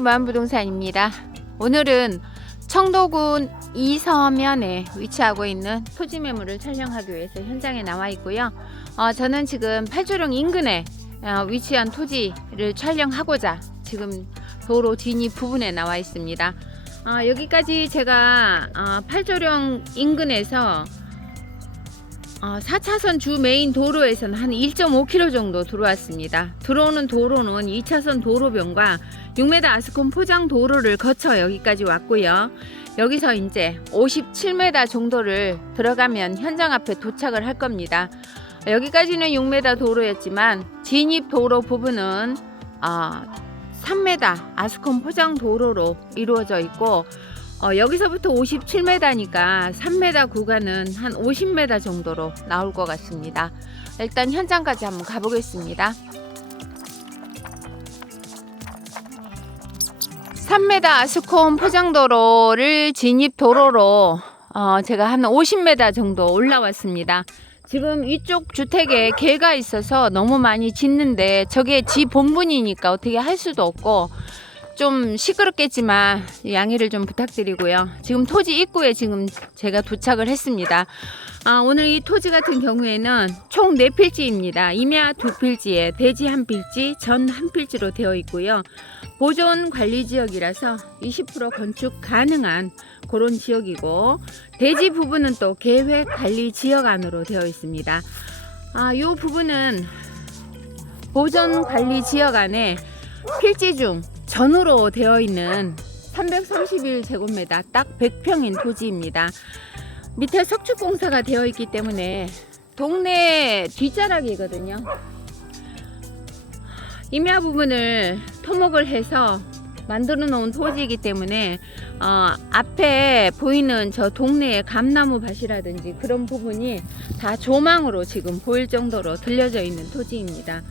무한 부동산입니다. 오늘은 청도군 이서면에 위치하고 있는 토지 매물을 촬영하기 위해서 현장에 나와 있고요. 어, 저는 지금 팔조령 인근에 어, 위치한 토지를 촬영하고자 지금 도로 진입 부분에 나와 있습니다. 어, 여기까지 제가 어, 팔조령 인근에서 어, 4차선 주 메인 도로에서는 한 1.5km 정도 들어왔습니다. 들어오는 도로는 2차선 도로변과 6m 아스콘 포장 도로를 거쳐 여기까지 왔고요. 여기서 이제 57m 정도를 들어가면 현장 앞에 도착을 할 겁니다. 여기까지는 6m 도로였지만 진입 도로 부분은 아, 3m 아스콘 포장 도로로 이루어져 있고 어, 여기서부터 57m니까 3m 구간은 한 50m 정도로 나올 것 같습니다. 일단 현장까지 한번 가보겠습니다. 3m 아스콘 포장도로를 진입 도로로 어, 제가 한 50m 정도 올라왔습니다. 지금 이쪽 주택에 개가 있어서 너무 많이 짖는데 저게 지 본분이니까 어떻게 할 수도 없고 좀 시끄럽겠지만 양해를 좀 부탁드리고요. 지금 토지 입구에 지금 제가 도착을 했습니다. 아, 오늘 이 토지 같은 경우에는 총 4필지입니다. 임야 2필지에 대지 1필지, 전 1필지로 되어 있고요. 보존 관리 지역이라서 20% 건축 가능한 그런 지역이고 대지 부분은 또 계획 관리 지역 안으로 되어 있습니다. 아, 요 부분은 보존 관리 지역 안에 필지 중 전으로 되어 있는 331제곱미터 딱 100평인 토지입니다. 밑에 석축공사가 되어 있기 때문에 동네 뒷자락이거든요. 임야 부분을 토목을 해서 만들어 놓은 토지이기 때문에 어, 앞에 보이는 저 동네의 감나무 밭이라든지 그런 부분이 다 조망으로 지금 보일 정도로 들려져 있는 토지입니다.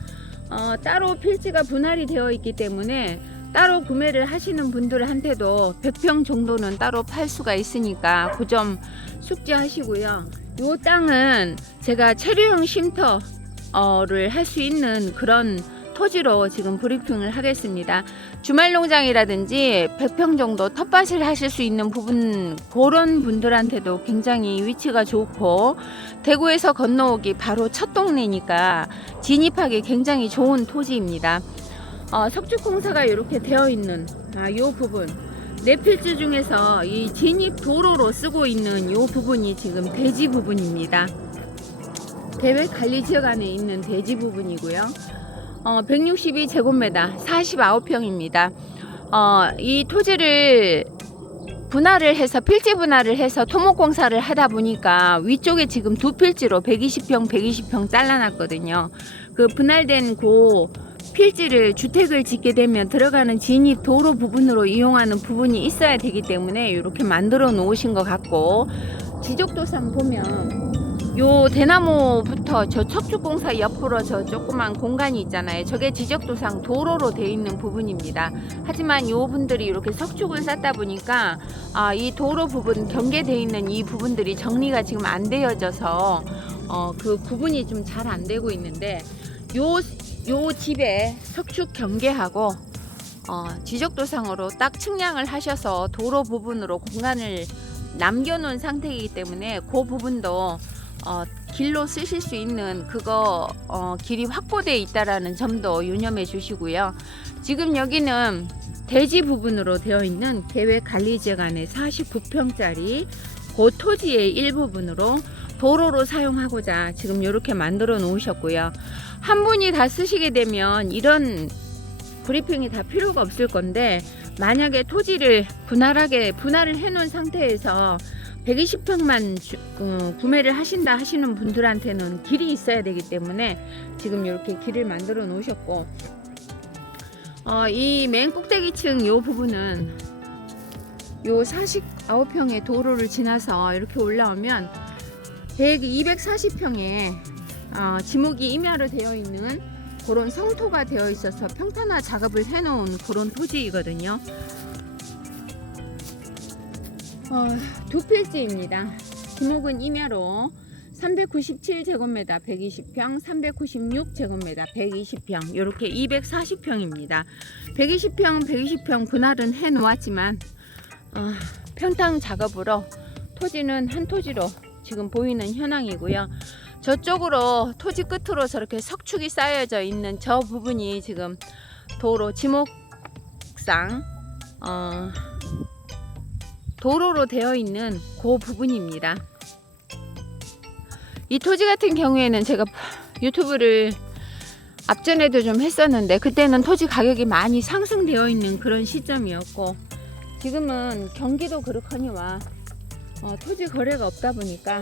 어, 따로 필지가 분할이 되어 있기 때문에 따로 구매를 하시는 분들한테도 100평 정도는 따로 팔 수가 있으니까 그 점 숙지하시고요. 이 땅은 제가 체류형 쉼터를 할 수 있는 그런 토지로 지금 브리핑을 하겠습니다. 주말 농장이라든지 100평 정도 텃밭을 하실 수 있는 부분 그런 분들한테도 굉장히 위치가 좋고 대구에서 건너오기 바로 첫 동네니까 진입하기 굉장히 좋은 토지입니다. 어, 석축공사가 이렇게 되어 있는 아, 이 부분 네 필지 중에서 이 진입 도로로 쓰고 있는 이 부분이 지금 대지 부분입니다. 계획 관리 지역 안에 있는 대지 부분이고요. 어, 162제곱미터 49평입니다. 어, 이 토지를 분할을 해서 필지 분할을 해서 토목공사를 하다 보니까 위쪽에 지금 두 필지로 120평 120평 잘라놨거든요. 그 분할된 그 필지를 주택을 짓게 되면 들어가는 진입 도로 부분으로 이용하는 부분이 있어야 되기 때문에 이렇게 만들어 놓으신 것 같고 지적도상 보면 요 대나무부터 저 척추공사 옆으로 저 조그만 공간이 있잖아요. 저게 지적도상 도로로 돼 있는 부분입니다. 하지만 요 분들이 이렇게 석축을 쌓다 보니까 아, 이 도로 부분 경계돼 있는 이 부분들이 정리가 지금 안 되어져서 어, 그 구분이 좀 잘 안 되고 있는데 요, 요 집에 석축 경계하고 어, 지적도상으로 딱 측량을 하셔서 도로 부분으로 공간을 남겨놓은 상태이기 때문에 그 부분도 어, 길로 쓰실 수 있는 그거 어, 길이 확보되어 있다라는 점도 유념해 주시고요. 지금 여기는 대지 부분으로 되어 있는 계획 관리 지역 안에 49평짜리 그 토지의 일부분으로 도로로 사용하고자 지금 이렇게 만들어 놓으셨고요. 한 분이 다 쓰시게 되면 이런 브리핑이 다 필요가 없을 건데 만약에 토지를 분할하게 분할을 해 놓은 상태에서 120평만 주, 어, 구매를 하신다 하시는 분들한테는 길이 있어야 되기 때문에 지금 이렇게 길을 만들어 놓으셨고 어, 이맨 꼭대기층 요 부분은 요 49평의 도로를 지나서 이렇게 올라오면 100, 240평에 어, 지목이 임야로 되어 있는 그런 성토가 되어 있어서 평탄화 작업을 해놓은 그런 토지이거든요. 어, 두 필지입니다. 지목은 임야로 397제곱미터 120평, 396제곱미터 120평, 이렇게 240평입니다. 120평, 120평 분할은 해 놓았지만 어, 평당 작업으로 토지는 한 토지로 지금 보이는 현황이고요. 저쪽으로 토지 끝으로 저렇게 석축이 쌓여져 있는 저 부분이 지금 도로 지목상 어, 도로로 되어 있는 그 부분입니다. 이 토지 같은 경우에는 제가 유튜브를 앞전에도 좀 했었는데 그때는 토지 가격이 많이 상승되어 있는 그런 시점이었고 지금은 경기도 그렇거니와 어, 토지 거래가 없다 보니까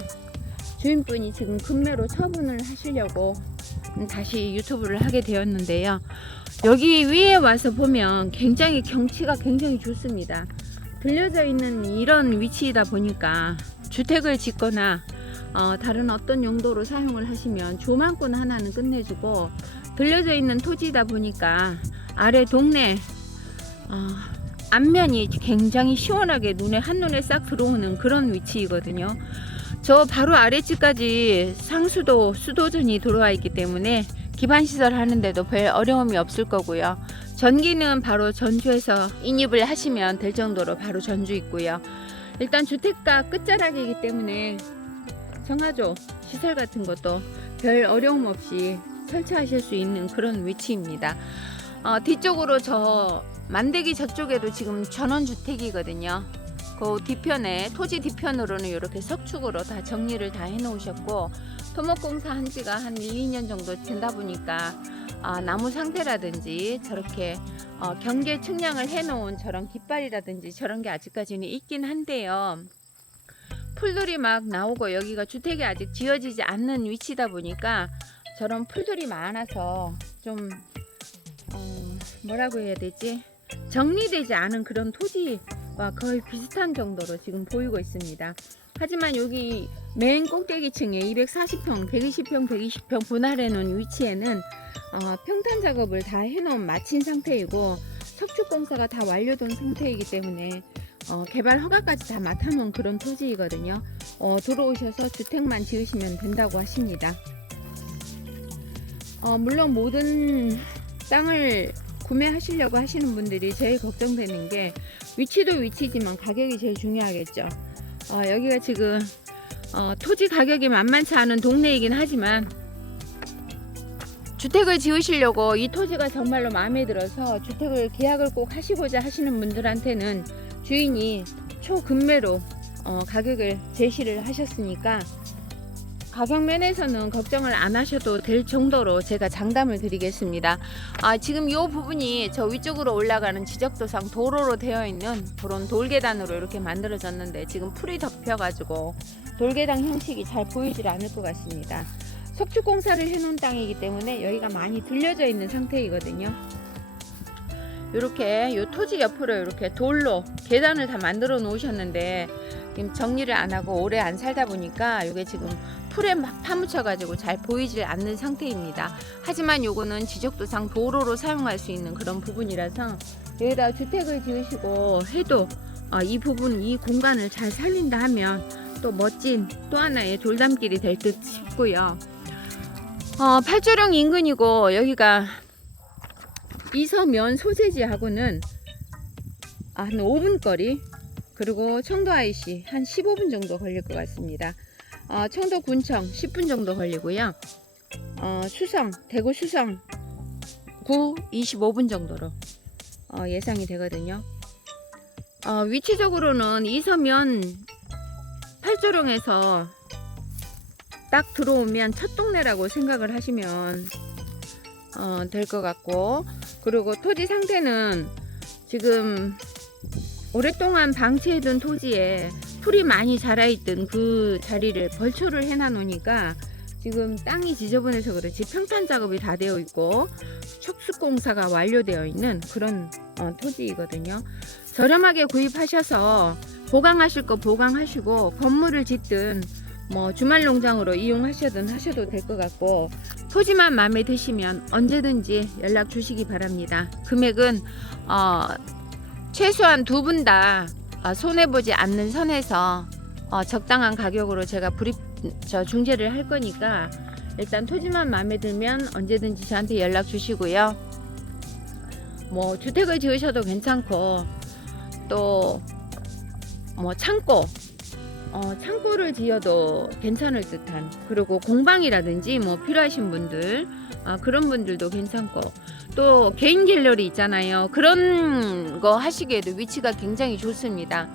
주인분이 지금 급매로 처분을 하시려고 음, 다시 유튜브를 하게 되었는데요. 여기 위에 와서 보면 굉장히 경치가 굉장히 좋습니다. 들려져 있는 이런 위치이다 보니까 주택을 짓거나 어, 다른 어떤 용도로 사용을 하시면 조망권 하나는 끝내주고 들려져 있는 토지이다 보니까 아래 동네 어, 앞면이 굉장히 시원하게 눈에 한눈에 싹 들어오는 그런 위치이거든요. 저 바로 아래집까지 상수도 수도전이 들어와 있기 때문에 기반 시설 하는데도 별 어려움이 없을 거고요. 전기는 바로 전주에서 인입을 하시면 될 정도로 바로 전주 있고요. 일단 주택가 끝자락이기 때문에 정화조 시설 같은 것도 별 어려움 없이 설치하실 수 있는 그런 위치입니다. 어, 뒤쪽으로 저 만대기 저쪽에도 지금 전원주택이거든요. 그 뒤편에 토지 뒤편으로는 이렇게 석축으로 다 정리를 다 해놓으셨고 토목공사 한 지가 한 1, 2년 정도 된다 보니까 아, 나무 상태라든지 저렇게 어, 경계 측량을 해놓은 저런 깃발이라든지 저런 게 아직까지는 있긴 한데요. 풀들이 막 나오고 여기가 주택이 아직 지어지지 않는 위치다 보니까 저런 풀들이 많아서 좀 어, 뭐라고 해야 되지? 정리되지 않은 그런 토지 와 거의 비슷한 정도로 지금 보이고 있습니다. 하지만 여기 맨 꼭대기층에 240평, 120평, 120평 분할해 놓은 위치에는 어, 평탄 작업을 다 해놓은 마친 상태이고 석축 공사가 다 완료된 상태이기 때문에 어, 개발 허가까지 다 맡아놓은 그런 토지이거든요. 어, 들어오셔서 주택만 지으시면 된다고 하십니다. 어, 물론 모든 땅을 구매하시려고 하시는 분들이 제일 걱정되는 게 위치도 위치지만 가격이 제일 중요하겠죠. 어, 여기가 지금 어, 토지 가격이 만만치 않은 동네이긴 하지만 주택을 지으시려고 이 토지가 정말로 마음에 들어서 주택을 계약을 꼭 하시고자 하시는 분들한테는 주인이 초급매로 어, 가격을 제시를 하셨으니까 가격 면에서는 걱정을 안 하셔도 될 정도로 제가 장담을 드리겠습니다. 아, 지금 이 부분이 저 위쪽으로 올라가는 지적도상 도로로 되어 있는 그런 돌계단으로 이렇게 만들어졌는데 지금 풀이 덮여가지고 돌계단 형식이 잘 보이질 않을 것 같습니다. 석축 공사를 해놓은 땅이기 때문에 여기가 많이 들려져 있는 상태이거든요. 이렇게 요 토지 옆으로 이렇게 돌로 계단을 다 만들어 놓으셨는데 지금 정리를 안 하고 오래 안 살다 보니까 이게 지금 풀에 막 파묻혀 가지고 잘 보이질 않는 상태입니다. 하지만 요거는 지적도상 도로로 사용할 수 있는 그런 부분이라서 여기다 주택을 지으시고 해도 어, 이 부분 이 공간을 잘 살린다 하면 또 멋진 또 하나의 돌담길이 될 듯 싶고요. 어, 팔조령 인근이고 여기가 이서면 소재지하고는 한 5분 거리 그리고 청도 IC 한 15분 정도 걸릴 것 같습니다. 어, 청도 군청 10분 정도 걸리고요. 어, 수성 대구 수성 구 25분 정도로 어, 예상이 되거든요. 어, 위치적으로는 이서면 팔조령에서 딱 들어오면 첫 동네라고 생각을 하시면 어, 될 것 같고 그리고 토지 상태는 지금 오랫동안 방치해둔 토지에 풀이 많이 자라있던 그 자리를 벌초를 해놔 놓으니까 지금 땅이 지저분해서 그렇지 평탄 작업이 다 되어 있고 척수 공사가 완료되어 있는 그런 어, 토지이거든요. 저렴하게 구입하셔서 보강하실 거 보강하시고 건물을 짓든 뭐 주말 농장으로 이용하셔든 하셔도 될 것 같고 토지만 마음에 드시면 언제든지 연락 주시기 바랍니다. 금액은 어, 최소한 두 분 다 손해 보지 않는 선에서 어, 적당한 가격으로 제가 브리, 저 중재를 할 거니까 일단 토지만 마음에 들면 언제든지 저한테 연락 주시고요. 뭐 주택을 지으셔도 괜찮고 또 뭐 창고 어, 창고를 지어도 괜찮을 듯한 그리고 공방이라든지 뭐 필요하신 분들 아, 그런 분들도 괜찮고 또 개인 갤러리 있잖아요. 그런 거 하시기에도 위치가 굉장히 좋습니다.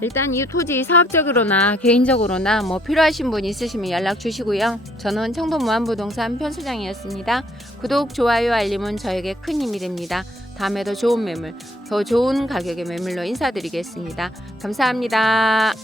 일단 이 토지 사업적으로나 개인적으로나 뭐 필요하신 분 있으시면 연락 주시고요. 저는 청도 무한부동산 편수장이었습니다. 구독 좋아요 알림은 저에게 큰 힘이 됩니다. 다음에 더 좋은 매물 더 좋은 가격의 매물로 인사드리겠습니다. 감사합니다